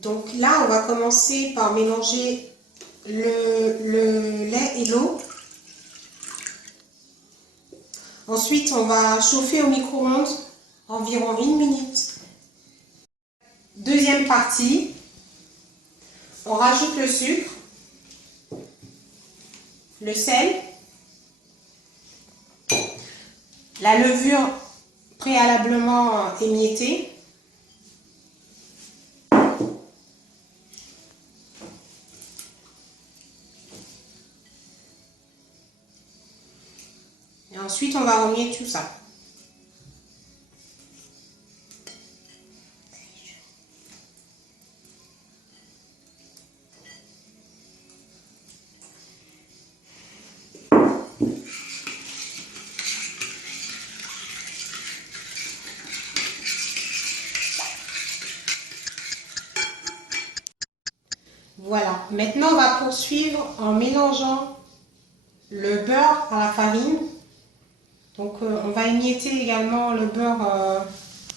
Donc là, on va commencer par mélanger le lait et l'eau. Ensuite, on va chauffer au micro-ondes environ 1 minute. Deuxième partie, on rajoute le sucre, le sel, la levure préalablement émiettée, et ensuite on va remuer tout ça. Voilà, maintenant on va poursuivre en mélangeant le beurre à la farine. Donc on va émietter également le beurre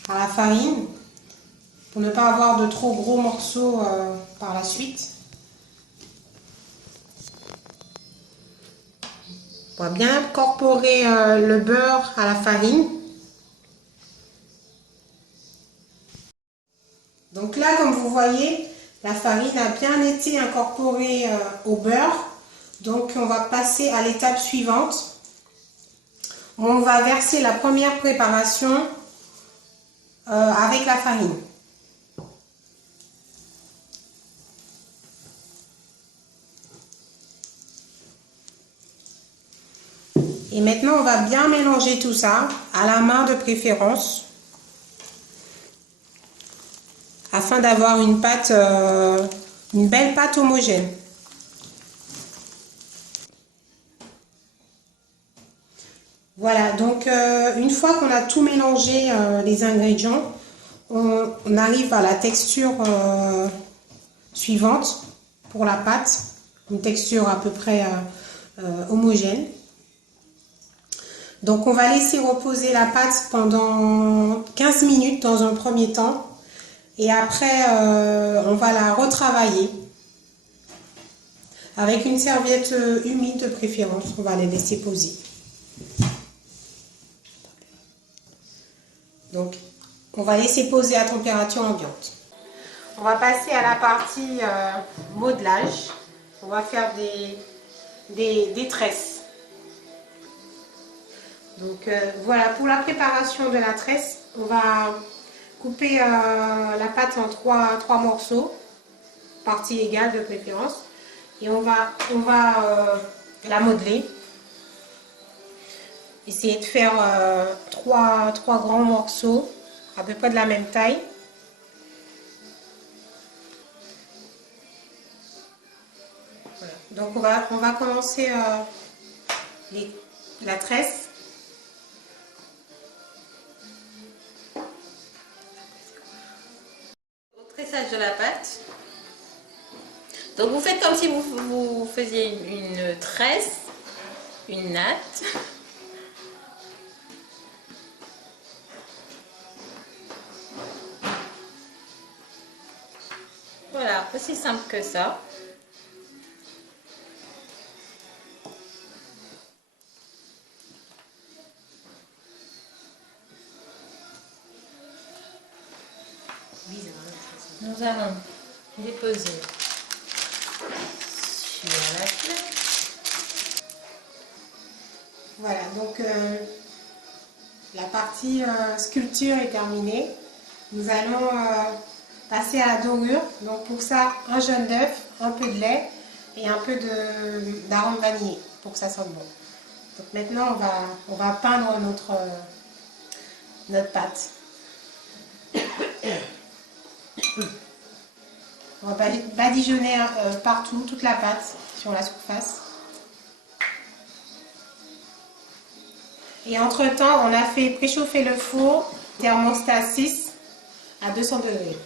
à la farine pour ne pas avoir de trop gros morceaux par la suite. On va bien incorporer le beurre à la farine. Donc là, comme vous voyez, la farine a bien été incorporée au beurre. Donc on va passer à l'étape suivante. On va verser la première préparation avec la farine. Et maintenant, on va bien mélanger tout ça à la main de préférence, afin d'avoir une pâte, une belle pâte homogène. Voilà, donc une fois qu'on a tout mélangé les ingrédients, on arrive à la texture suivante pour la pâte, une texture à peu près homogène. Donc on va laisser reposer la pâte pendant 15 minutes dans un premier temps. Et après, on va la retravailler avec une serviette humide de préférence. On va les laisser poser. Donc, on va laisser poser à température ambiante. On va passer à la partie modelage. On va faire des tresses. Donc, voilà, pour la préparation de la tresse, on va couper la pâte en trois morceaux, partie égale de préférence, et on va la modeler. Essayer de faire trois grands morceaux, à peu près de la même taille. Voilà. Donc on va commencer la tresse. De la pâte. Donc vous faites comme si vous faisiez une tresse, une natte. Voilà, aussi simple que ça. Nous allons déposer sur la plaque. Voilà, donc la partie sculpture est terminée. Nous allons passer à la dorure. Donc pour ça, un jaune d'œuf, un peu de lait et un peu d'arôme vanillé pour que ça sente bon. Donc maintenant, on va peindre notre pâte. On va badigeonner partout, toute la pâte sur la surface. Et entre temps, on a fait préchauffer le four, thermostat 6 à 200 degrés.